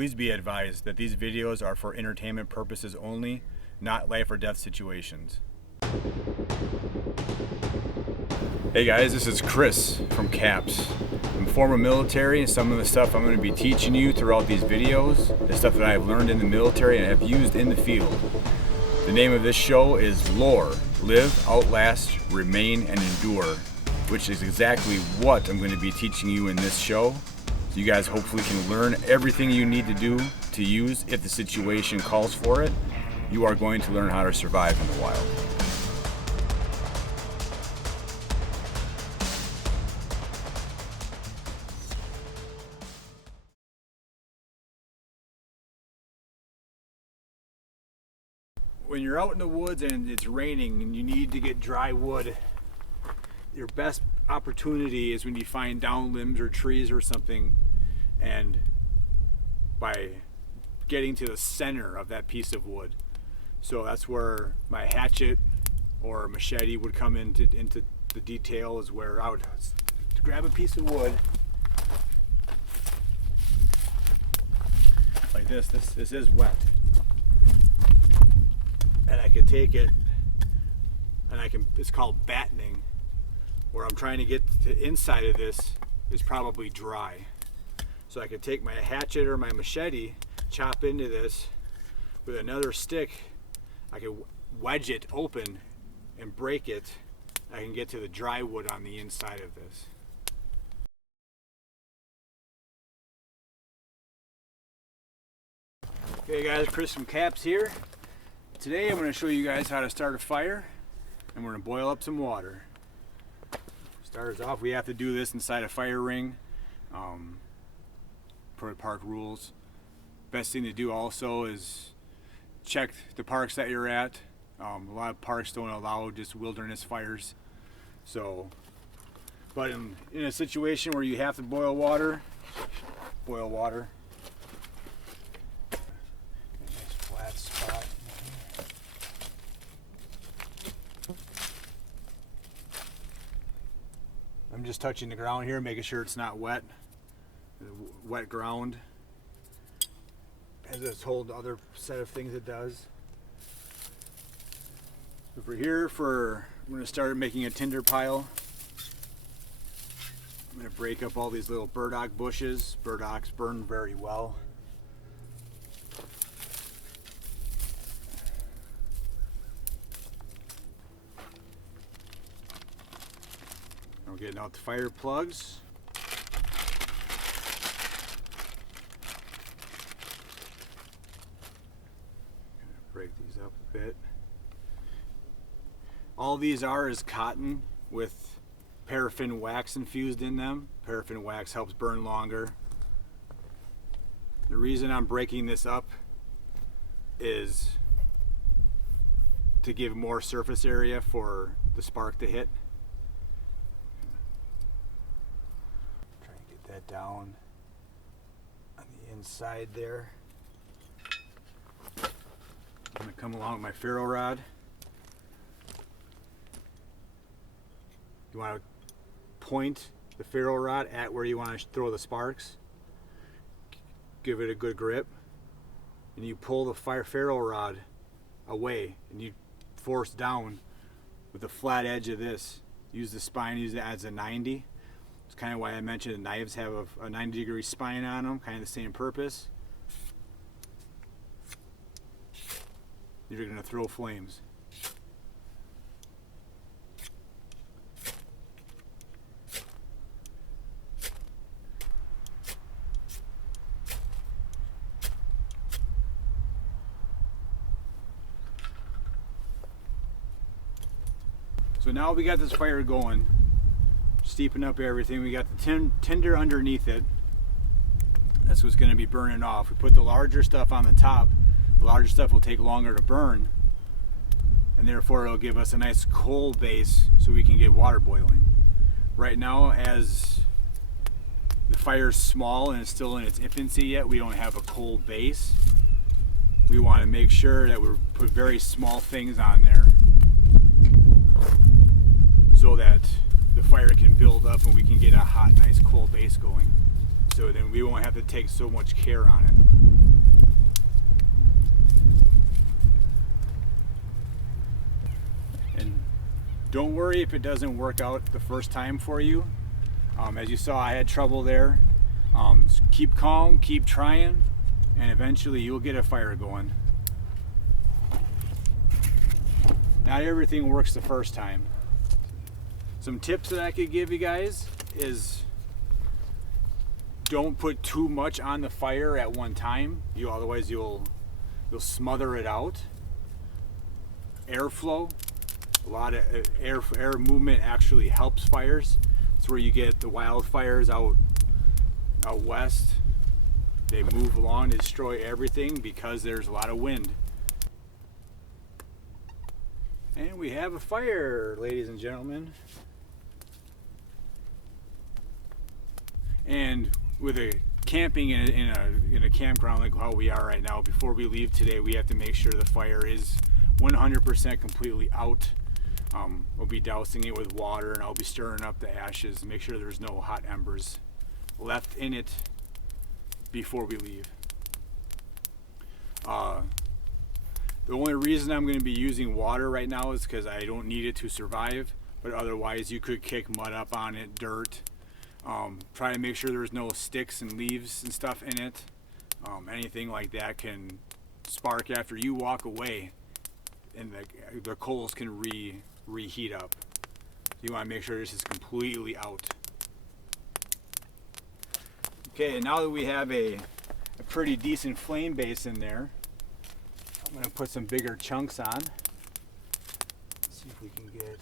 Please be advised that these videos are for entertainment purposes only, not life or death situations. Hey guys, this is Chris from CAPS. I'm former military, and some of the stuff I'm going to be teaching you throughout these videos is stuff that I've learned in the military and have used in the field. The name of this show is L.O.R.E, Live, Outlast, Remain, and Endure, which is exactly what I'm going to be teaching you in this show. So you guys hopefully can learn everything you need to do to use if the situation calls for it. You are going to learn how to survive in the wild. When you're out in the woods and it's raining and you need to get dry wood, your best opportunity is when you find down limbs or trees or something, and by getting to the center of that piece of wood. So that's where my hatchet or machete would come into the detail, is where I would grab a piece of wood like this. This is wet. And I could take it and it's called battening, where I'm trying to get the inside of this is probably dry. So I could take my hatchet or my machete, chop into this with another stick. I could wedge it open and break it. I can get to the dry wood on the inside of this. Okay guys, Chris from CAPS here. Today I'm going to show you guys how to start a fire, and we're going to boil up some water. Starts off, we have to do this inside a fire ring, per park rules. Best thing to do also is check the parks that you're at. A lot of parks don't allow just wilderness fires. So, but in a situation where you have to boil water. Nice flat spot. I'm just touching the ground here, making sure it's not wet. Wet ground has this whole other set of things it does. So I'm going to start making a tinder pile. I'm going to break up all these little burdock bushes. Burdocks burn very well. I'm getting out the fire plugs. Break these up a bit. All these are is cotton with paraffin wax infused in them. Paraffin wax helps burn longer. The reason I'm breaking this up is to give more surface area for the spark to hit. Try and get that down on the inside there. I'm going to come along with my ferro rod. You want to point the ferro rod at where you want to throw the sparks. Give it a good grip. And you pull the ferro rod away and you force down with the flat edge of this. Use the spine, use it as a 90. It's kind of why I mentioned the knives have a 90-degree spine on them, kind of the same purpose. You're going to throw flames. So now we got this fire going, steeping up everything. We got the tinder underneath it. That's what's going to be burning off. We put the larger stuff on the top. The larger stuff will take longer to burn, and therefore it'll give us a nice coal base so we can get water boiling. Right now, as the fire's small and it's still in its infancy yet, we don't have a coal base. We want to make sure that we put very small things on there so that the fire can build up and we can get a hot, nice coal base going. So then we won't have to take so much care on it. Don't worry if it doesn't work out the first time for you. As you saw, I had trouble there. Keep calm, keep trying, and eventually you'll get a fire going. Not everything works the first time. Some tips that I could give you guys is don't put too much on the fire at one time. Otherwise you'll smother it out. Airflow. A lot of air movement actually helps fires. It's where you get the wildfires out west. They move along to destroy everything because there's a lot of wind. And we have a fire, ladies and gentlemen. And with a camping in a campground like how we are right now, before we leave today, we have to make sure the fire is 100% completely out. We'll be dousing it with water, and I'll be stirring up the ashes, make sure there's no hot embers left in it before we leave. The only reason I'm going to be using water right now is because I don't need it to survive, but otherwise you could kick mud up on it, dirt. Try to make sure there's no sticks and leaves and stuff in it. Anything like that can spark after you walk away, and the coals can reheat up. You want to make sure this is completely out. Okay, and now that we have a pretty decent flame base in there, I'm going to put some bigger chunks on. Let's see if we can get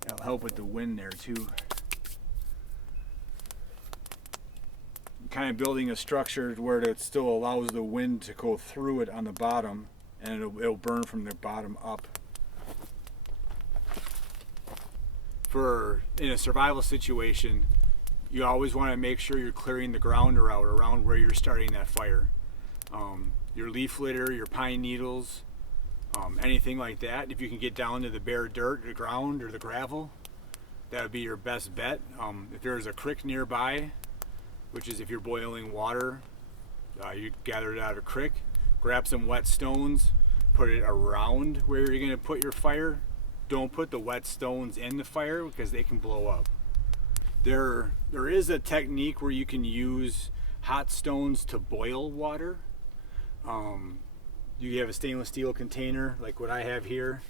that'll help with the wind there too. Kind of building a structure where it still allows the wind to go through it on the bottom, and it'll burn from the bottom up. In a survival situation, you always want to make sure you're clearing the ground around where you're starting that fire. Your leaf litter, your pine needles, anything like that. If you can get down to the bare dirt, the ground, or the gravel, that would be your best bet. If there's a creek nearby, which is if you're boiling water, you gather it out of a creek, grab some wet stones, put it around where you're going to put your fire. Don't put the wet stones in the fire because they can blow up. There is a technique where you can use hot stones to boil water. You have a stainless steel container like what I have here,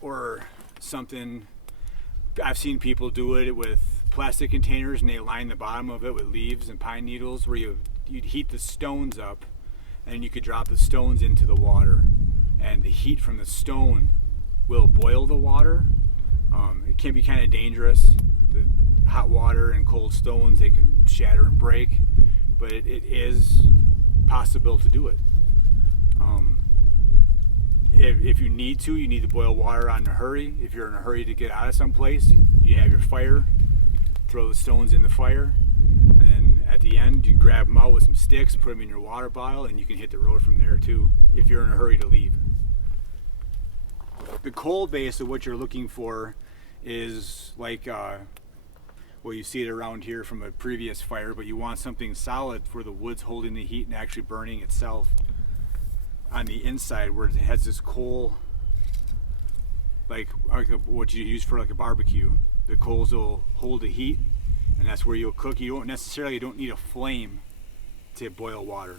or something. I've seen people do it with plastic containers, and they line the bottom of it with leaves and pine needles, where you'd heat the stones up, and you could drop the stones into the water, and the heat from the stone will boil the water. It can be kind of dangerous. The hot water and cold stones, they can shatter and break, but it is possible to do it. If you need to boil water on a hurry. If you're in a hurry to get out of someplace, you have your fire, throw the stones in the fire, and then at the end you grab them out with some sticks, put them in your water bottle, and you can hit the road from there too if you're in a hurry to leave. The coal base of what you're looking for is like, well, you see it around here from a previous fire, but you want something solid for the wood's holding the heat and actually burning itself on the inside, where it has this coal, like what you use for like a barbecue. The coals will hold the heat, and that's where you'll cook. You don't need a flame to boil water.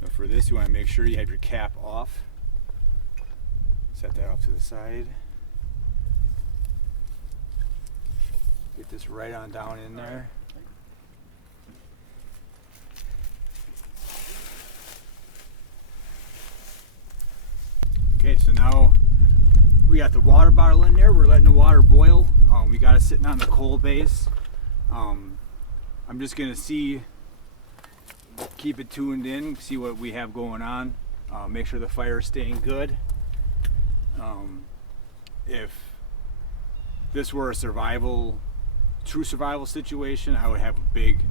So for this, you want to make sure you have your cap off. Set that off to the side. Get this right on down in there. Okay, so now we got the water bottle in there. We're letting the water boil. We got it sitting on the coal base. I'm just gonna keep it tuned in, see what we have going on. Make sure the fire is staying good. If this were a true survival situation, I would have a big,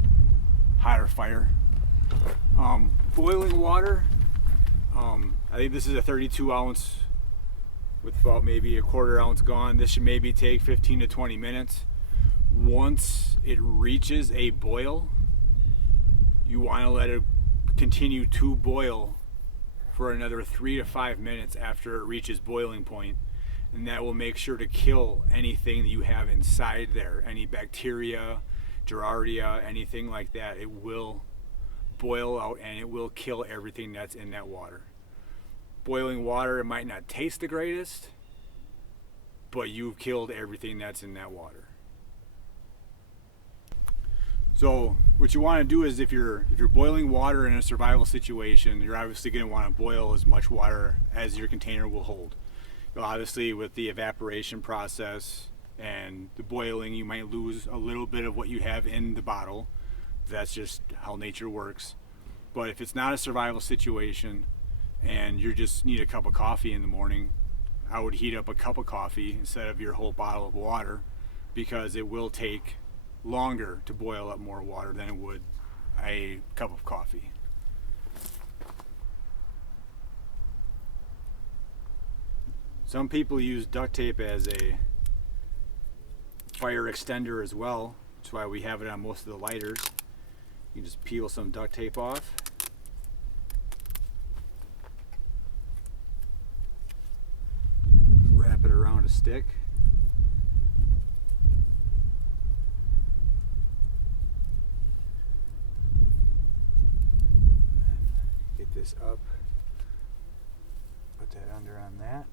hotter fire. Boiling water. I think this is a 32 ounce with about maybe a 1/4 ounce gone. This should maybe take 15 to 20 minutes. Once it reaches a boil, you want to let it continue to boil for another 3 to 5 minutes after it reaches boiling point, and that will make sure to kill anything that you have inside there, any bacteria, Giardia, anything like that. It will boil out and it will kill everything that's in that water. Boiling water, it might not taste the greatest, but you've killed everything that's in that water. So what you want to do is if you're boiling water in a survival situation, you're obviously going to want to boil as much water as your container will hold. Obviously with the evaporation process and the boiling, you might lose a little bit of what you have in the bottle. That's just how nature works. But if it's not a survival situation and you just need a cup of coffee in the morning, I would heat up a cup of coffee instead of your whole bottle of water, because it will take longer to boil up more water than it would a cup of coffee. Some people use duct tape as a fire extender as well. That's why we have it on most of the lighters. You can just peel some duct tape off. Wrap it around a stick. Get this up. Put that under on that.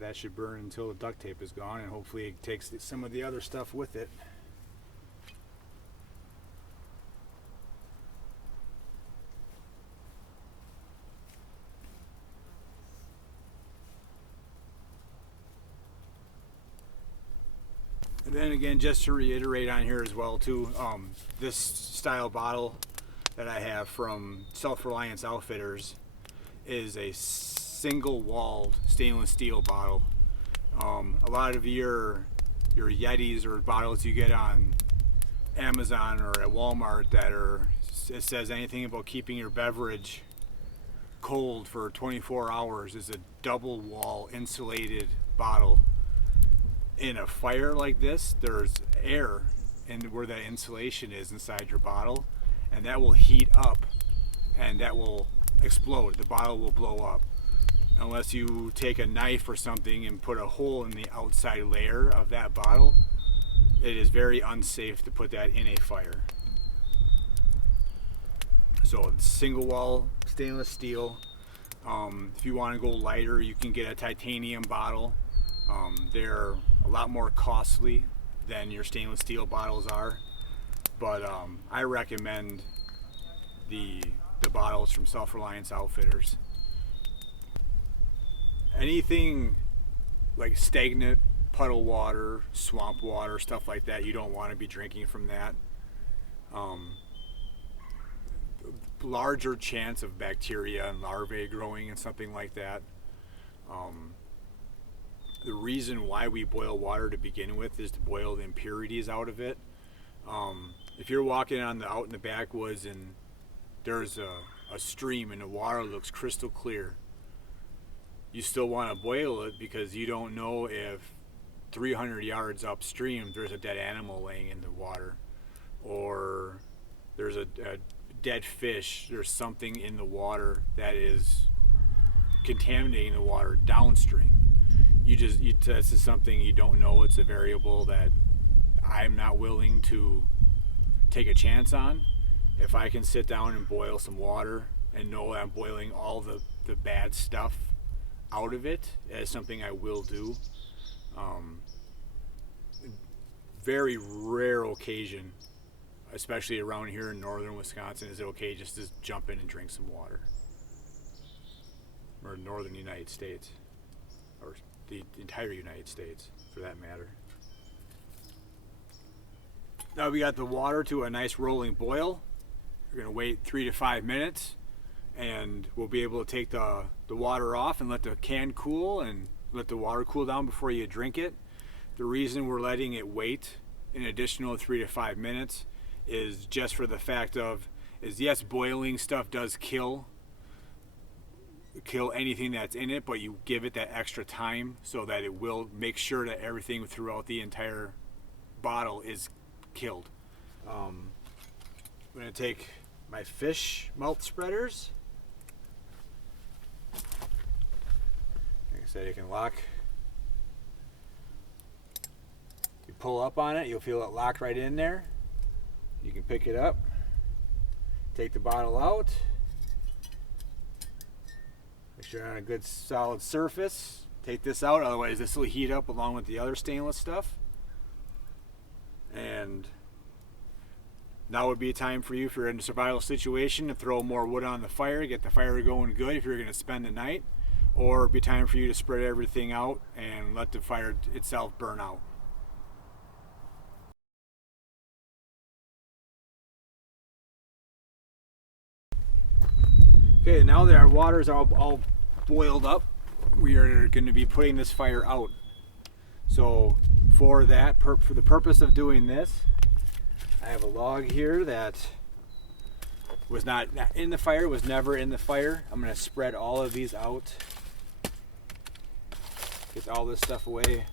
That should burn until the duct tape is gone, and hopefully it takes some of the other stuff with it. And then again, just to reiterate on here as well too, this style bottle that I have from Self-Reliance Outfitters is a single-walled stainless steel bottle. A lot of your Yetis or bottles you get on Amazon or at Walmart that it says anything about keeping your beverage cold for 24 hours is a double wall insulated bottle. In a fire like this, there's air in where that insulation is inside your bottle, and that will heat up and that will explode. The bottle will blow up. Unless you take a knife or something and put a hole in the outside layer of that bottle, it is very unsafe to put that in a fire. So single wall stainless steel. If you want to go lighter, you can get a titanium bottle. They're a lot more costly than your stainless steel bottles are, but I recommend the bottles from Self-Reliance Outfitters. Anything like stagnant puddle water, swamp water, stuff like that, you don't want to be drinking from that. Larger chance of bacteria and larvae growing and something like that. The reason why we boil water to begin with is to boil the impurities out of it. If you're walking out in the backwoods and there's a stream and the water looks crystal clear, you still want to boil it because you don't know if 300 yards upstream there's a dead animal laying in the water, or there's a dead fish, there's something in the water that is contaminating the water downstream. This is something you don't know. It's a variable that I'm not willing to take a chance on. If I can sit down and boil some water and know I'm boiling all the bad stuff out of it, as something I will do. Very rare occasion, especially around here in northern Wisconsin, is it okay just to jump in and drink some water. Or northern United States, or the entire United States for that matter. Now we got the water to a nice rolling boil. We're going to wait 3 to 5 minutes, and we'll be able to take the water off and let the can cool and let the water cool down before you drink it. The reason we're letting it wait an additional 3 to 5 minutes is just for the fact of, yes, boiling stuff does kill anything that's in it, but you give it that extra time so that it will make sure that everything throughout the entire bottle is killed. I'm going to take my fish mouth spreaders. Like I said, you can lock. You pull up on it, you'll feel it lock right in there. You can pick it up, take the bottle out. Make sure you're on a good solid surface. Take this out, otherwise this will heat up along with the other stainless stuff. And now would be a time for you, if you're in a survival situation, to throw more wood on the fire, get the fire going good if you're going to spend the night. Or it'd be time for you to spread everything out and let the fire itself burn out. Okay, now that our water is all boiled up, we are going to be putting this fire out. So for that, for the purpose of doing this, I have a log here that was not in the fire, was never in the fire. I'm going to spread all of these out. Get all this stuff away.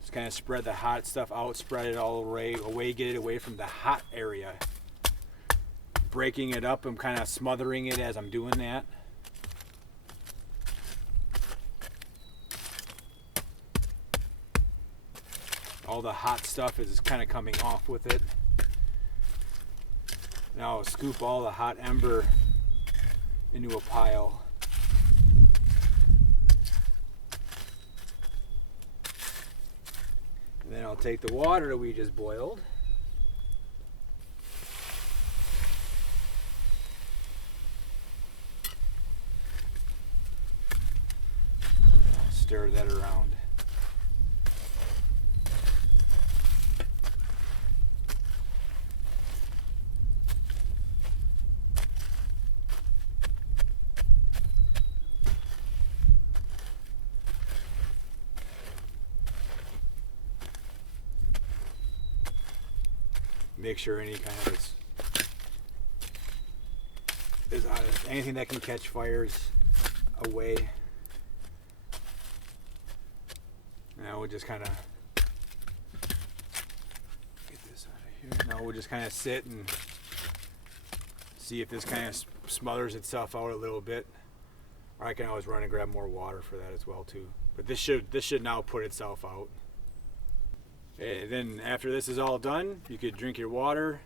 Just kind of spread the hot stuff out, spread it all away, get it away from the hot area. Breaking it up, I'm kind of smothering it as I'm doing that. All the hot stuff is kind of coming off with it. Now I'll scoop all the hot ember into a pile. And then I'll take the water that we just boiled. Stir that around. Make sure any kind of anything that can catch fires away. Now we'll just kind of get this out of here. Now we'll just kind of sit and see if this kind of smothers itself out a little bit. Or I can always run and grab more water for that as well too. But this should now put itself out. And then after this is all done, you could drink your water,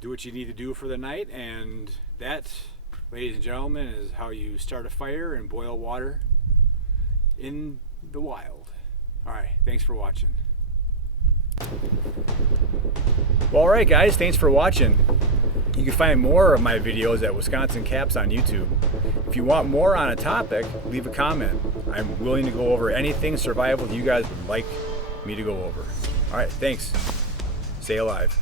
do what you need to do for the night, and that, ladies and gentlemen, is how you start a fire and boil water in the wild. Alright, thanks for watching. Well, alright guys, thanks for watching. You can find more of my videos at Wisconsin Caps on YouTube. If you want more on a topic, leave a comment. I'm willing to go over anything survival you guys would like me to go over. Alright, thanks. Stay alive.